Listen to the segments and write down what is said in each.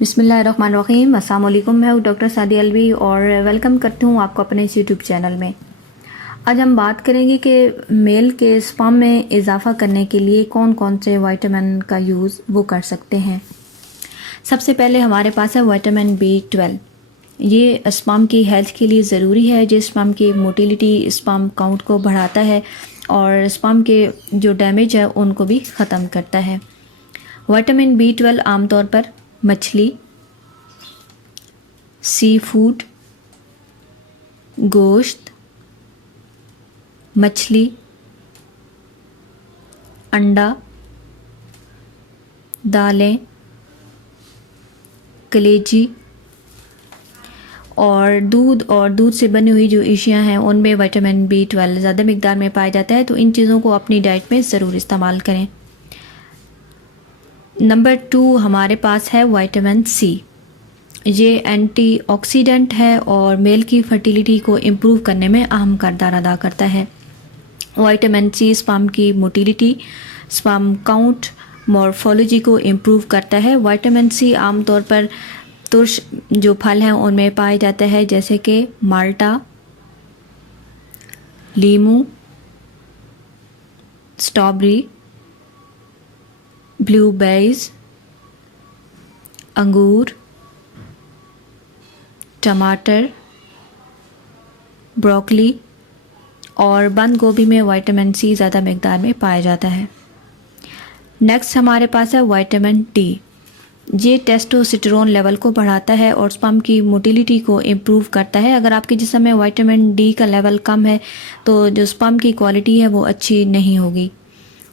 बिस्मिल्लाहिर्रहमानिर्रहीम। अस्सलाम वालेकुम। मैं हूँ डॉक्टर सादी अलवी और वेलकम करती हूँ आपको अपने इस यूट्यूब चैनल में। आज हम बात करेंगे कि मेल के स्पर्म में इजाफ़ा करने के लिए कौन कौन से विटामिन का यूज़ वो कर सकते हैं। सबसे पहले हमारे पास है विटामिन B12। ये स्पर्म की हेल्थ के लिए ज़रूरी है। जो स्पर्म की मोटिलिटी, स्पर्म काउंट को बढ़ाता है और स्पर्म के जो डैमेज है उनको भी ख़त्म करता है। विटामिन B12 आमतौर पर मछली, सी फूड, गोश्त, मछली, अंडा, दालें, कलेजी और दूध से बनी हुई जो एशिया हैं उनमें विटामिन B12 ज़्यादा मिकदार में पाया जाता है। तो इन चीज़ों को अपनी डाइट में ज़रूर इस्तेमाल करें। नंबर 2 हमारे पास है विटामिन C। ये एंटीऑक्सीडेंट है और मेल की फर्टिलिटी को इम्प्रूव करने में अहम किरदार अदा करता है। विटामिन C स्पर्म की मोटिलिटी, स्पर्म काउंट, मॉर्फोलॉजी को इम्प्रूव करता है। विटामिन C आमतौर पर तुर्श जो फल हैं उनमें पाया जाता है, जैसे कि माल्टा, लीमू, स्ट्रॉबेरी, ब्लूबेरीज, अंगूर, टमाटर, ब्रोकली और बंद गोभी में विटामिन C ज़्यादा मिकदार में पाया जाता है। नेक्स्ट हमारे पास है विटामिन D। ये टेस्टोस्टेरोन लेवल को बढ़ाता है और स्पर्म की मोटिलिटी को इम्प्रूव करता है। अगर आपके जिस्म में विटामिन D का लेवल कम है तो जो स्पर्म की क्वालिटी है वो अच्छी नहीं होगी।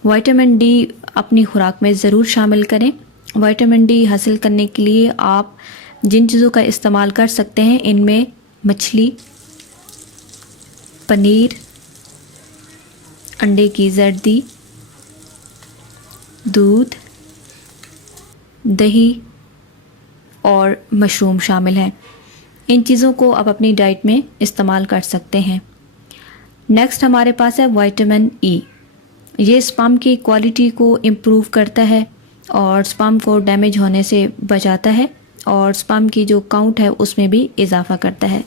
विटामिन D अपनी खुराक में ज़रूर शामिल करें। विटामिन D हासिल करने के लिए आप जिन चीज़ों का इस्तेमाल कर सकते हैं इनमें मछली, पनीर, अंडे की जर्दी, दूध, दही और मशरूम शामिल हैं। इन चीज़ों को आप अपनी डाइट में इस्तेमाल कर सकते हैं। नेक्स्ट हमारे पास है विटामिन E। ये स्पर्म की क्वालिटी को इम्प्रूव करता है और स्पर्म को डैमेज होने से बचाता है और स्पर्म की जो काउंट है उसमें भी इजाफा करता है।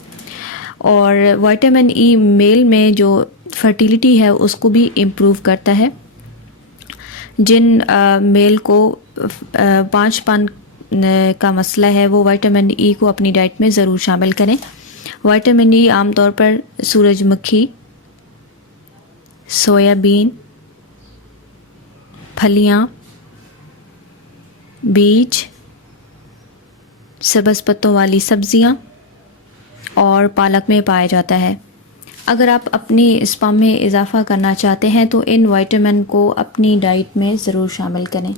और विटामिन E मेल में जो फर्टिलिटी है उसको भी इम्प्रूव करता है। जिन मेल को 5 का मसला है वो विटामिन E को अपनी डाइट में ज़रूर शामिल करें। विटामिन E आमतौर पर सूरजमुखी, सोयाबीन, फलियां, बीज, सब्ज़ पत्तों वाली सब्जियां और पालक में पाया जाता है। अगर आप अपनी स्पर्म में इजाफ़ा करना चाहते हैं तो इन विटामिन को अपनी डाइट में ज़रूर शामिल करें।